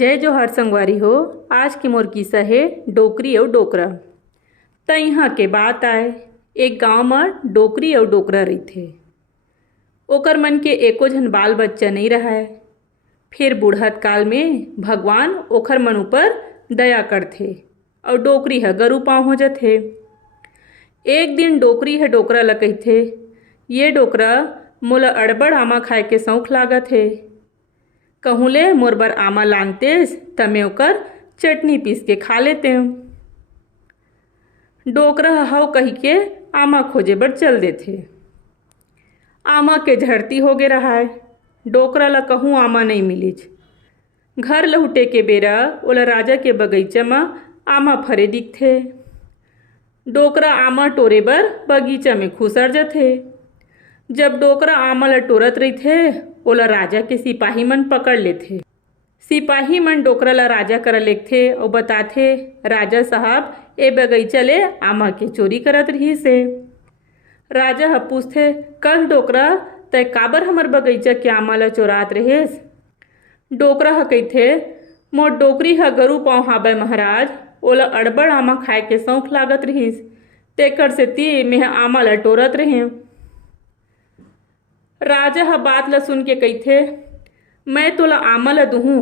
जय जोहार संगवारी हो। आज की मोर किस्सा है डोकरी और डोकरा। त इहाँ के बात आए, एक गांव में डोकरी और डोकरा रहिथे। ओकर मन के एको झन बाल बच्चा नहीं रहाय। फिर बुढ़त काल में भगवान ओखर मन ऊपर दया करथे और डोकरी ह गरू पाँव हो जाथे। एक दिन डोकरी ह डोकरा ल कहिथे, ये डोकरा मोला अड़बड़ आमा खाए के शौक लागत हे। कहूँ ले मोर बर आमा लानतेस त मैं ओकर चटनी पीस के खा लेते हूँ। डोकरा हव कही के आमा खोजे बर चल देथे। आमा के झड़ती होगे रहाय। डोकरा ला कहूँ आमा नहीं मिलिच। घर लहुटे के बेरा ओला राजा के बगीचा में आमा फरे दिखथे। डोकरा आमा टोरे बर बगीचा में खुसर जाथे। जब डोकरा आमा ला टोरत रहिथे ओला राजा के सिपाही मन पकड़ लेथे। सिपाही मन डोकरा ला राजा करा लेगथे और बताथे, राजा साहब ए बगीचा ले आमा के चोरी करत रहिस हे। राजा ह पूछथे, कल डोकरा तय काबर हमर बगीचा के आमा ला चोरात रहिस? डोकरा ह कहिथे, मोर डोकरी ह गरू पाँव हावय महाराज, ओला अड़बड़ आमा खाए के शौक लागत रहिस, तेकर सेती मेंहा आमा ला टोरत रहें। राजा ह बात ला सुन के कहिथे, मैं तोला आमा ला दूहूँ,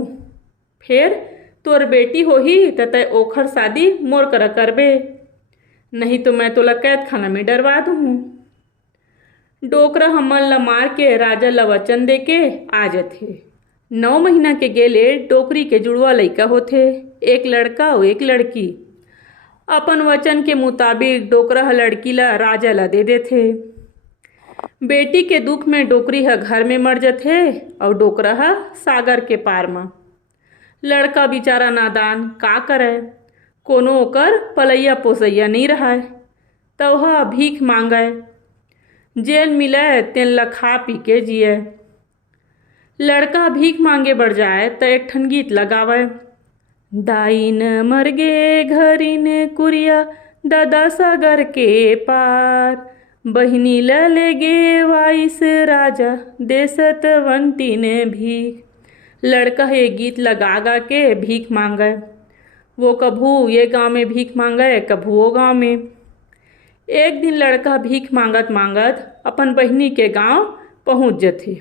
फिर तोर बेटी होही त तय ओखर शादी मोर करा करबे, नहीं तो मैं तोला कैद खाना में डरवा दूहूँ। डोकरा ह मन ला मार के राजा ला वचन दे के आ जाथे। 9 महीना के गेले डोकरी के जुड़वा लइका होथे, एक लड़का और एक लड़की। अपन वचन के मुताबिक डोकरा ह लड़की ला राजा ला दे देथे। बेटी के दुख में डोकरी ह घर में मर जाथे और डोकरा ह सागर के पार में। लड़का बेचारा नादान का करे, कोनो ओकर पलैया पोसैया नहीं रहाय, त वह भीख मांगय। जेन मिलय तेन ला खा पी के जिये। लड़का भीख मांगे बढ़ जाए त एक ठन गीत लगावय, दाइन मरगे घरिन कुरिया दादा सागर के पार, बहिनी ल लेगे वाइस राजा देसत वंतीन भीख। लड़का ये गीत लगा गा के भीख मांगे। वो कभू ये गांव में भीख मांगे, कभू वो गांव में। एक दिन लड़का भीख मांगत मांगत अपन बहिनी के गांव पहुंच जाथे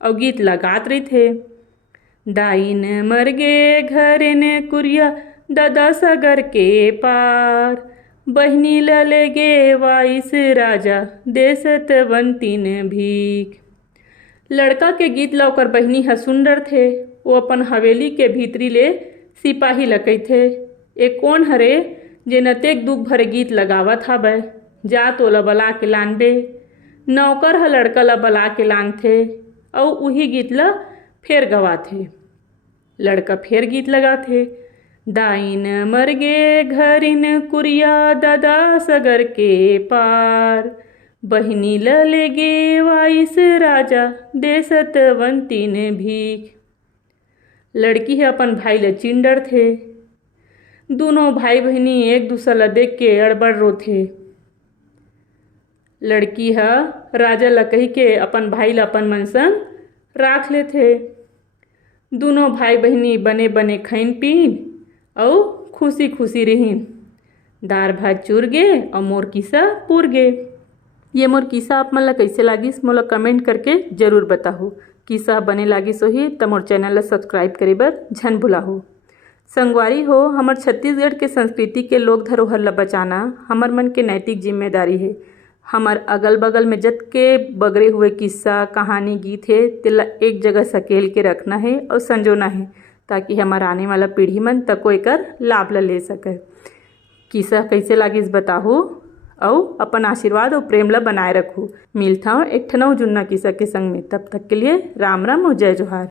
और गीत लगात रहिथे, दाइन मरगे घरिन कुरिया दादा सागर के पार, बहिनी ल लेगे वाइस राजा देसत वंतीन भीख। लड़का के गीत ला ओकर बहिनी ह सुन डरथे। वो अपन हवेली के भीतरी ले सिपाही ला कहिथे, ए कौन हरे जे नतेक दुख भरे गीत लगावत हवय, जा तोला बला के लानबे। नौकर ह लड़का ला बला के लानथे और उही गीत ला फेर गवाथे। लड़का फेर गीत लगाथे, दाइन मरगे घरिन कुरिया दादा सगर के पार, बहिनी ल लेगे वाइस राजा देसत वंतीन भीख। लड़की है अपन भाई ला चिन डरथे। दोनों भाई बहिनी एक दूसरा ला देख के अड़बड़ रोथे। लड़की ह राजा ला कही के अपन भाई ला अपन मन संग राख लेथे। दोनों भाई बहिनी बने बने खैन पीन और खुशी खुशी रहीन। दार भात चूर गे और मोर किस्सा पूर गे। ये मोर किस्सा आप मन ला कैसे लागिस मोला कमेंट करके जरूर बताहू। किस्सा बने लागिस होही त मोर चैनल ला सब्सक्राइब करे बर झन भुलाहू। संगवारी हो, हमर छत्तीसगढ़ के संस्कृति के लोक धरोहर ला बचाना हमर मन के नैतिक जिम्मेदारी है। हमर अगल बगल में जतके बगरे हुए किस्सा कहानी गीत है तेला एक जगह सकेल के रखना है और संजोना है, ताकि हमार आने वाला पीढ़ी मन तको एकर लाभ ला ले सके। किस्सा कैसे लागिस बताहू और अपन आशीर्वाद और प्रेम ला बनाए रखू। मिलता हूँ एक ठन जुन्ना किस्सा के संग में, तब तक के लिए राम राम और जय जोहार।